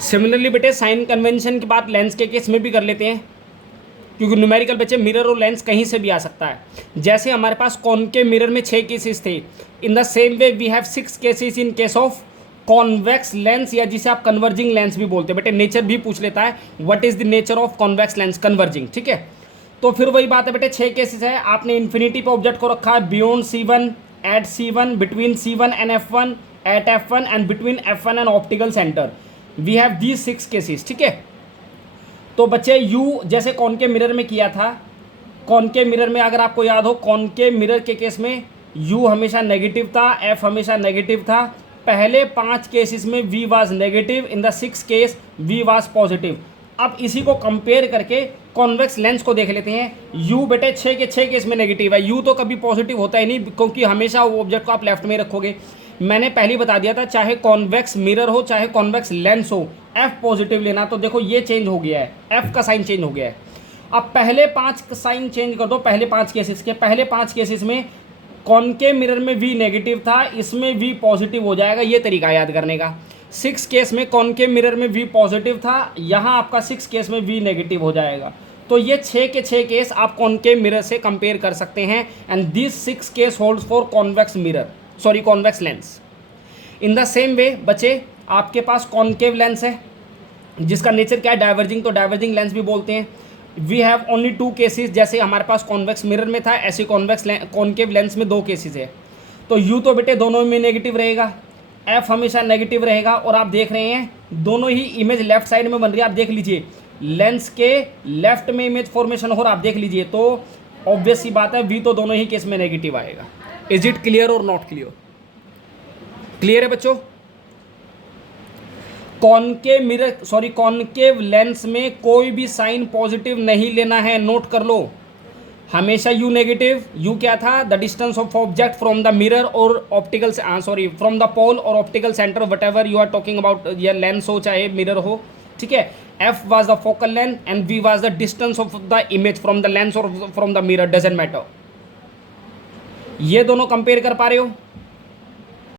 Similarly बेटे sign convention की बात लेंस के केस में भी कर लेते हैं, क्योंकि न्यूमेरिकल बच्चे मिरर और लेंस कहीं से भी आ सकता है। जैसे हमारे पास कॉनकेव मिरर में 6 केसेस थे, in the same way we have 6 cases in case of convex lens, या जिसे आप कन्वर्जिंग लेंस भी बोलते हैं। बेटे नेचर भी पूछ लेता है, what is the nature of convex lens, converging, ठीक है। तो फिर वही बात है बेटे, 6 केसेस है, आपने इन्फिनिटी पे ऑब्जेक्ट को रखा है, beyond C1, at C1, between C1 and F1, at F1 and between F1 and optical centre, we have these 6 cases, ठीक है। तो बच्चे यू जैसे कॉनकेव मिरर में किया था, कॉनकेव मिरर में अगर आपको याद हो, कॉनकेव मिरर के केस में यू हमेशा नेगेटिव था, एफ हमेशा नेगेटिव था। पहले 5 केसेस में v was negative, in the 6 case v was positive. अब इसी को कंपेयर करके कॉन्वेक्स लेंस को देख लेते हैं। यू बेटे 6 के 6 केस में नेगेटिव है, यू तो कभी पॉजिटिव होता ही नहीं, क्योंकि हमेशा वो ऑब्जेक्ट को आप लेफ्ट में रखोगे। मैंने पहले ही बता दिया था, चाहे कॉन्वेक्स मिरर हो चाहे कॉन्वेक्स लेंस हो, एफ पॉजिटिव लेना। तो देखो ये चेंज हो गया है, एफ का साइन चेंज हो गया है। अब पहले 5 साइन चेंज कर दो, पहले 5 केसेस के, पहले 5 केसेस में कॉनकेव मिरर में वी नेगेटिव था, इसमें वी पॉजिटिव हो जाएगा, ये तरीका याद करने का। 6 केस में कॉनकेव मिरर में वी पॉजिटिव था, यहाँ आपका 6 केस में वी नेगेटिव हो जाएगा। तो ये 6 के 6 केस आप कॉनकेव मिरर से कंपेयर कर सकते हैं, and this 6 case holds for convex mirror, sorry convex lens. In the same वे बच्चे आपके पास कॉनकेव लेंस है, जिसका नेचर क्या है, डाइवर्जिंग, तो डाइवर्जिंग लेंस भी बोलते हैं। वी हैव ओनली 2 केसेस, जैसे हमारे पास कॉन्वेक्स मिरर में था, ऐसे कॉनकेव लेंस में 2 केसेस है। तो यू तो बेटे दोनों में नेगेटिव रहेगा, एफ हमेशा नेगेटिव रहेगा, और आप देख रहे हैं दोनों ही इमेज लेफ्ट साइड में बन रही है। आप देख लीजिए लेंस के लेफ्ट में इमेज फॉर्मेशन हो रहा, आप देख लीजिए, तो ऑब्वियस सी बात है वी तो दोनों ही केस में नेगेटिव आएगा। इज इट क्लियर और नॉट क्लियर? क्लियर है बच्चों? कॉनकेव लेंस में कोई भी साइन पॉजिटिव नहीं लेना है, नोट कर लो, हमेशा यू नेगेटिव। यू क्या था, the distance of object from the mirror और optical, sorry from the pole और optical centre, whatever you are talking about, ये लेंस हो चाहे मिरर हो, ठीक है। F was the focal length and V was the distance of the image from the lens और from the mirror, doesn't matter. ये दोनों compare कर पा रहे हो?